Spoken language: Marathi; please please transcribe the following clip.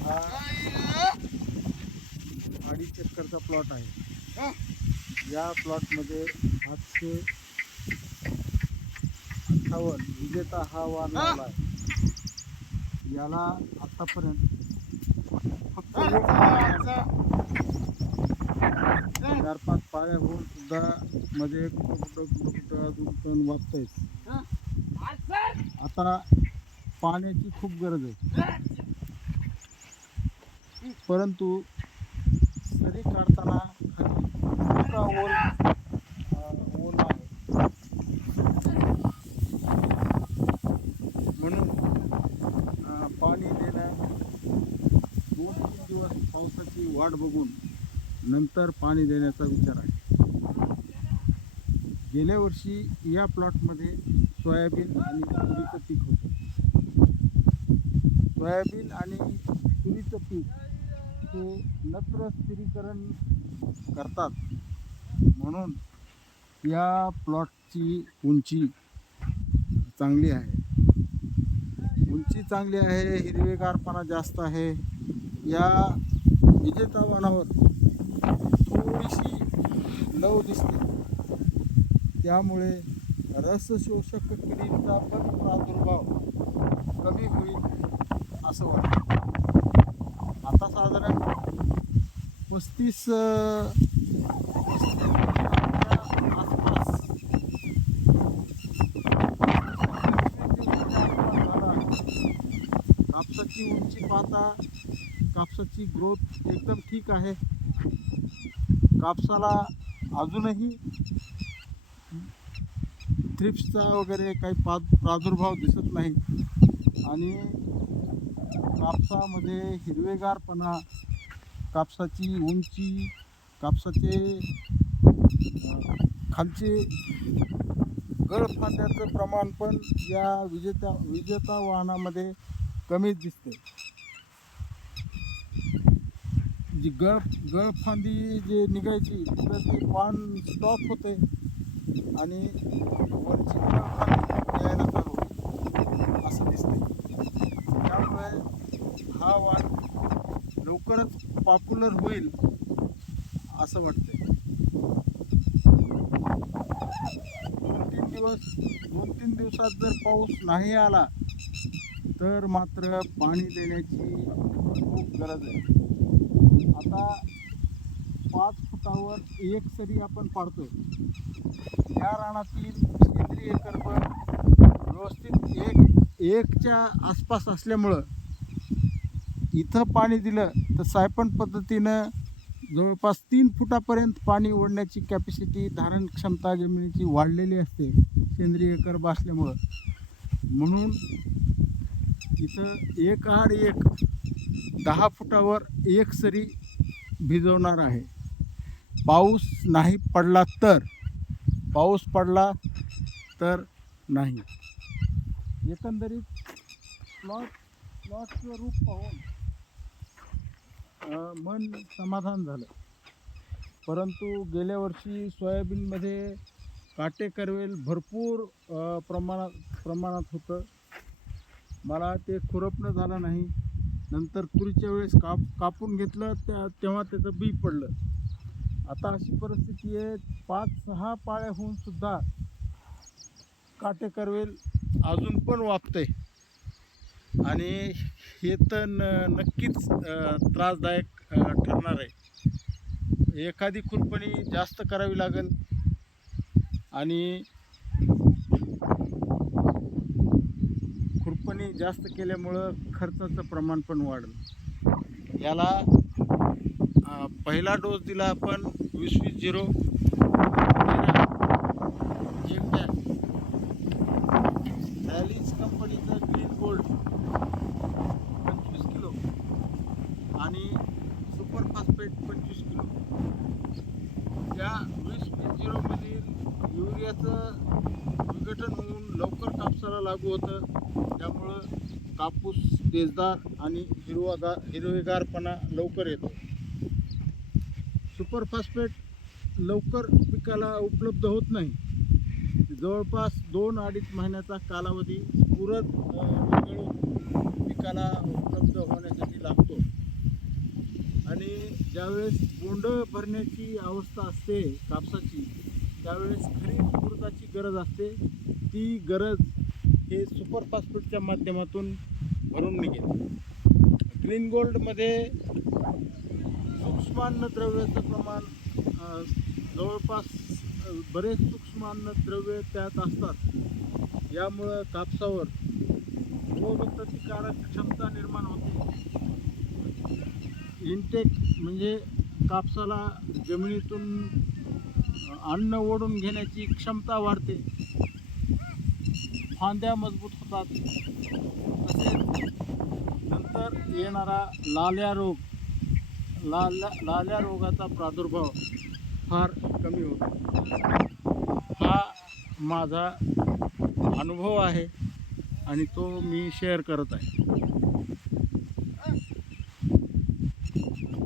हा 2.5 एकरचा प्लॉट आहे. या प्लॉटमध्ये 758 विजेता हा वाण लावला आहे. याला आतापर्यंत फक्त 4-5 पाळ्या होऊन सुद्धा मध्ये कुठं अजून तण वापतायत. आता पाण्याची खूप गरज आहे, परंतु सरी काढताना खाली इतका ओल आहे, म्हणून पाणी देणं 2-3 दिवस पावसाची वाट बघून नंतर पाणी देण्याचा विचार आहे. गेल्या वर्षी या प्लॉटमध्ये सोयाबीन आणि तुरीचं पीक होतं. सोयाबीन आणि तुरीचं पीक हे नत्र स्थिरीकरण करतात, म्हणून या प्लॉटची उंची चांगली आहे. चांगली आहे, हिरवेगारपणा जास्त आहे. या विजेता वाणावर थोडीशी लव दिसते, त्यामुळे रसशोषक किडींचा पण प्रादुर्भाव कमी होईल असं वाटतं. आता साधारण 35 आसपास कापसाची उंची पाहता कापसाची ग्रोथ एकदम ठीक आहे. कापसाला अजूनही थ्रिप्सचा वगैरे काही प्रादुर्भाव दिसत नाही आणि कापसामध्ये हिरवेगारपणा, कापसाची उंची, कापसाचे खालचे गळफांद्याचं प्रमाण पण या विजेता वाहनामध्ये कमीच दिसते. जी गळफांदी जे निघायची तर ती वाण स्टॉप होते आणि वरची गळफांदी यायला चालू होते असं दिसते. त्यामुळे हा वाण लवकरच पॉप्युलर होईल असं वाटते. 2-3 दिवसात जर पाऊस नाही आला तर मात्र पाणी देण्याची खूप गरज आहे. आता 5 फुटावर एक सरी आपण पाडतोय. या रानातील सेंद्रिय कर्ब व्यवस्थित एकच्या आसपास असल्यामुळं इथं पाणी दिलं तर सायपण पद्धतीनं जवळपास 3 फुटापर्यंत पाणी ओढण्याची कॅपॅसिटी, धारण क्षमता जमिनीची वाढलेली असते सेंद्रिय कर्ब असल्यामुळं. म्हणून इथं 10 फुटावर एक सरी भिजवणार आहे. पाऊस नाही पडला तर, पाऊस पडला तर नाही. एकंदरीत प्लॉटचं रूप पाहून मन समाधान झालं. परंतु गेल्या वर्षी सोयाबीनमध्ये काटे करवेल भरपूर प्रमाणात होतं. मला ते खुरपणं झालं नाही. नंतर तुरीच्या वेळेस कापून घेतलं तेव्हा त्याचं बी पडलं. आता अशी परिस्थिती आहे, 5-6 पाळ्या होऊन सुद्धा काटे करवेल अजून पण वापते आणि हे तर नक्कीच त्रासदायक ठरणार आहे. एखादी खुरपणी जास्त करावी लागेल आणि खुरपणी जास्त केल्यामुळं खर्चाचं प्रमाण पण वाढेल. याला पहिला डोस दिला आपण 20-20-0 रॅलीज कंपनीचं ग्रीन गोल्ड 25 किलो आणि सुपर फॉस्फेट 25 किलो. या 20-20-0 मधील युरियाचं विघटन होऊन लवकर कापसाला लागू होतं. त्यामुळं कापूस तेजदार आणि हिरवेगारपणा लवकर येतो. सुपर फॉस्फेट लवकर पिकाला उपलब्ध होत नाही. जवळपास 2-2.5 महिन्याचा कालावधी पुरत पिकाला ज्यावेळेस बोंड भरण्याची अवस्था असते कापसाची, त्यावेळेस खरीप खुरदाची गरज असते. ती गरज हे सुपर फॉस्फेटच्या माध्यमातून भरून निघेल. ग्रीन गोल्डमध्ये सूक्ष्म अन्नद्रव्याचं प्रमाण जवळपास बरेच सूक्ष्म अन्नद्रव्ये त्यात असतात. यामुळं कापसावर रोगप्रतिकारक क्षमता निर्माण होते. इनटेक म्हणजे कापसाला जमिनीतून अन्न ओढून घेण्याची क्षमता वाढते. फांद्या मजबूत होतात. तसेच नंतर येणारा लाल्या रोगाचा प्रादुर्भाव फार कमी होतो. हा माझा अनुभव आहे आणि तो मी शेअर करत आहे.